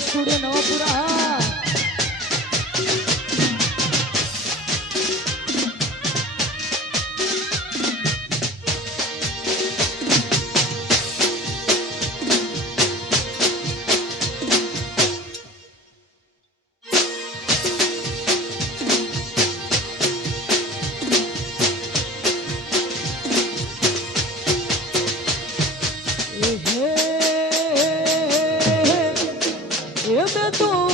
studio Navapura तो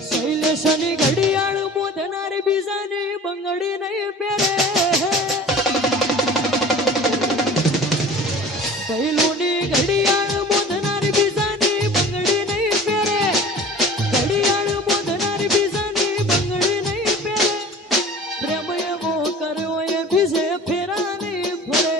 શૈલેષની ઘડિયાળ મોધનારી બીજાની બંગડી નહીં પહેરે પહેલુંની ઘડિયાળ મોધનારી બીજાની બંગડી નહીં પહેરે ઘડિયાળ મોધનારી બીજાની બંગડી નહીં પહેરે પ્રેમ એવો કર્યો એ બીજે ફેરા નહીં ફરે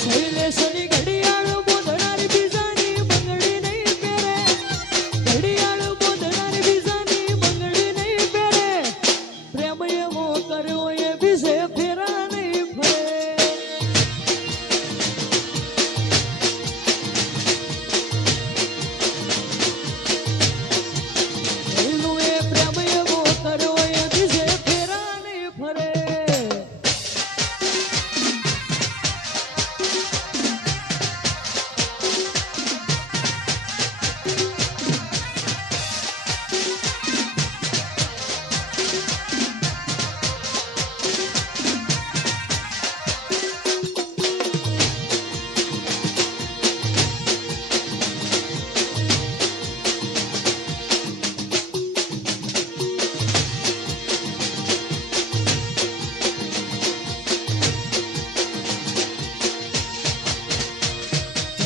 શૈલેષની ઘડિયાળ મોધનારી બીજાની બંગડી નહીં પહેરે ઘડિયાળ મોધનારી બીજાની બંગડી નહીં પહેરે પ્રેમ એવો કર્યો એ બીજે ફેરા નહીં ફરે પહેલું એ પ્રેમ એવો કર્યો એ બીજે ફેરા નહીં ફરે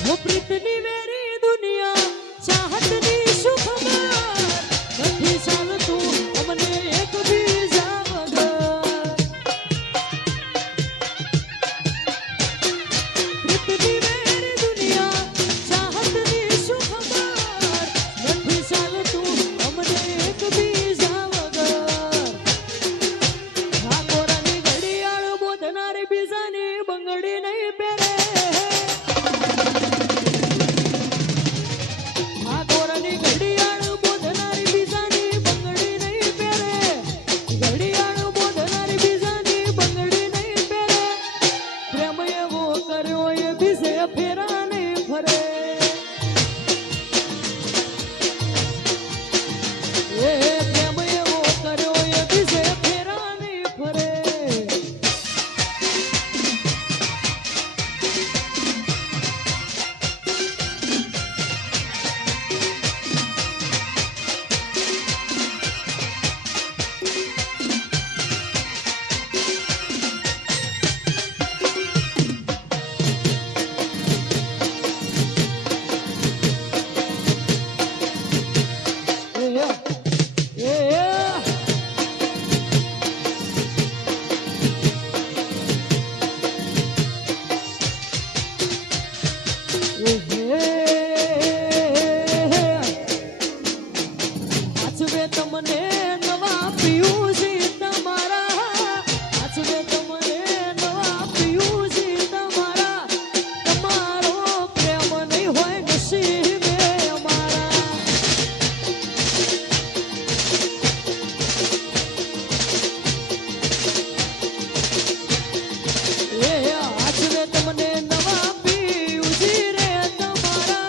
वो प्रीतनी मेरी दुनिया चाहतनी सुखमर નથી ચાલતું અમને એક બીજા વગર પ્રીતની મેરી દુનિયા ચાહતની સુખમર નથી ચાલતું અમને એક બીજા વગર ઠાકોરની ઘડિયાળ મોધનારી બીજાની બંગડી નહીં પહેરે ઠાકોરની ઘડિયાળ મોધનારી બીજાની બંગડી નહીં પહેરે ઘડિયાળ મોધનારી બીજાની બંગડી નહીં પહેરે પ્રેમ એવો કર્યો એ બીજે ફેરા નહીં ફરે એ પ્રેમ એવો કર્યો એ બીજે ફેરા નહીં ફરે આચવે તમને નવા પિયુષી તમારા આચવે તમને નવા પિયુષી તમારા તમારો પ્રેમ નહીં હોય નસીબે અમારા એ આચવે તમને નવા પિયુષી રે તમારા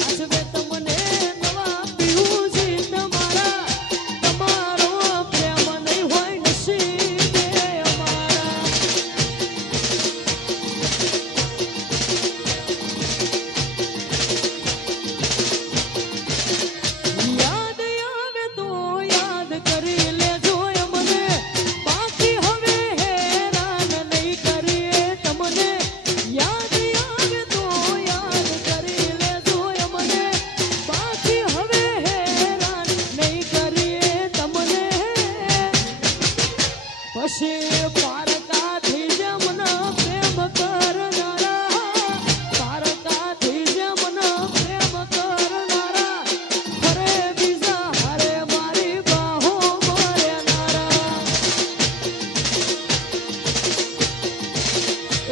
આચવે તમને નવા પિયુષી તમારા તમારો પ્રેમ નહીં હોય નસીબે અમારા યાદ આવે તો યાદ કરી લેજો અમને બાકી હવે હેરાન નહીં કરીએ તમને યાદ આવે તો યાદ કરી લેજો અમને બાકી હવે હેરાન નહીં કરીએ તમને પછી પારકાથી જમના પ્રેમ કરનારા પારકાથી જમના પ્રેમ કરનારા ફરે બીજા હારે મારી બાહો મારનારા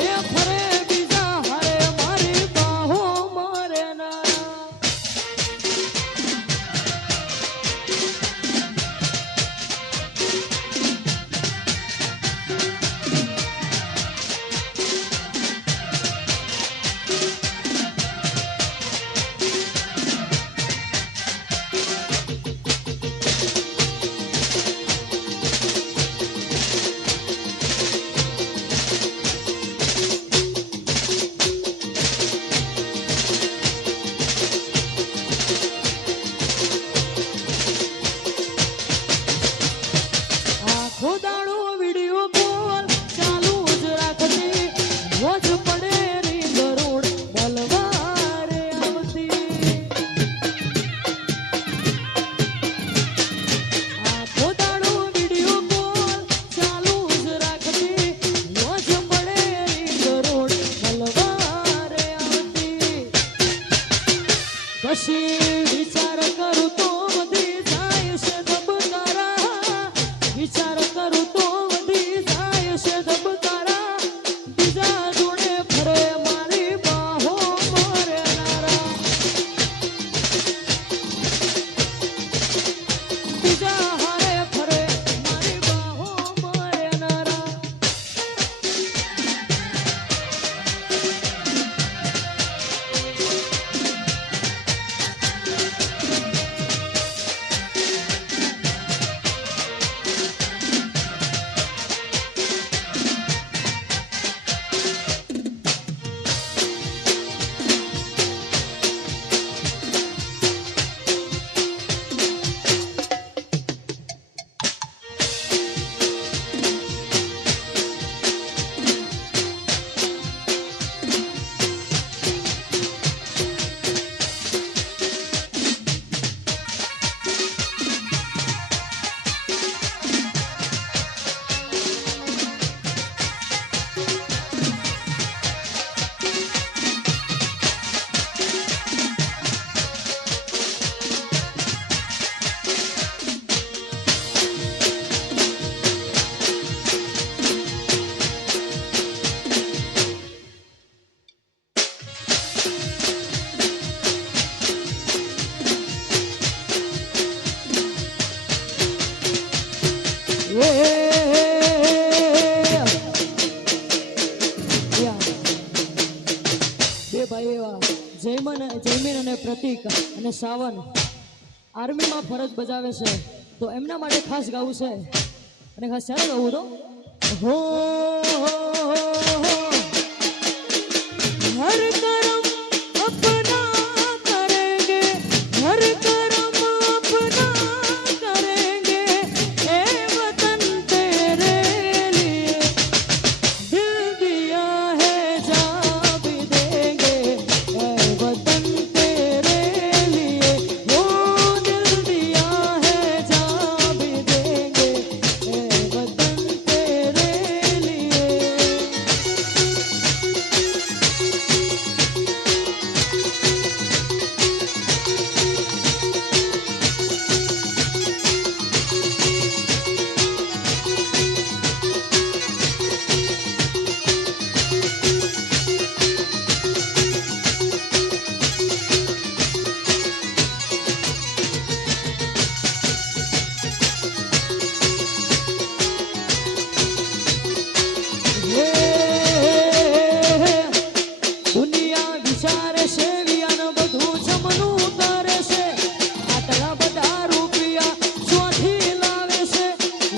એ ફરે બીજા હારે મારી બાહો મારનારા જયમીન અને પ્રતીક અને સાવન આર્મીમાં ફરજ બજાવે છે તો એમના માટે ખાસ ગાવું છે અને ખાસ ચાલે ગાવું તો હો હર કરમ અપના કરેંગે હર કરમ અપના करेंगे ए वतन तेरे लिए दिल दिया है जा भी देंगे ए वतन तेरे लिए वो दिल दिया है जा भी देंगे ए वतन तेरे लिए દુનિયા વિચારે છે વિયાન બધું જમનું કરે છે આટલા બધા રૂપિયા ચોથી લાવે છે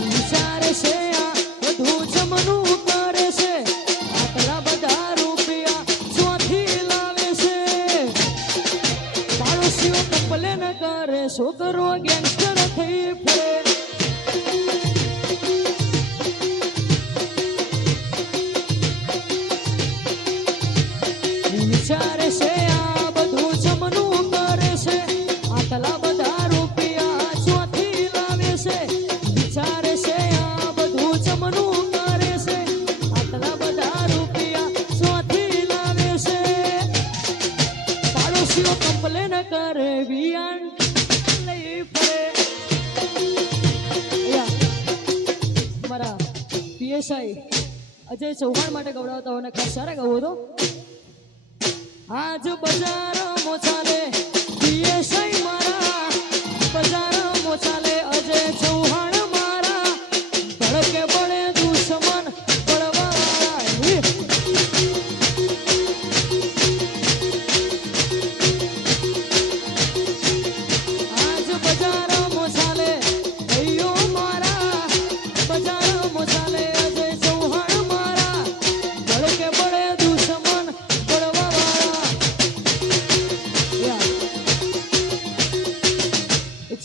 વિચારે છે આ બધું જમનું કરે છે આટલા બધા રૂપિયા ચોથી લાવે છે પાડોશીઓ કમ્પ્લેન કરે છોકરો ગેંગસ્ટર થઈ ફરે વિચારે છે આ બધું જમનું કરે છે આટલા બધા રૂપિયા ચોથી લાવે છે વિચારે છે આ બધું જમનું કરે છે આટલા બધા રૂપિયા ચોથી લાવે છે પાડોશીઓ કમ્પ્લેન કરે વિયાન લઈ ફરે મારા પીએસઆઈ અજય ચૌહાણ માટે ગવડાવતા હોય ને ખાસ સારા ગાવો તો आज बाजार मोचाले पीएसआई मारा बाजार मोचाले अजय चौहान मारा भड़के बड़े दुश्मन बड़वा आज बाजार मोचाले अयो मारा बाजार मोचाले अजय चौहान मारा भड़के बड़े दुश्मन बड़वा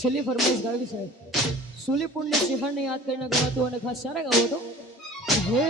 છેલ્લી ફરમાઈશ ગાવી છે સુલીપુરની સિંહણને યાદ કરીને ગવાતું અને ખાસ સારા ગાવો તો હે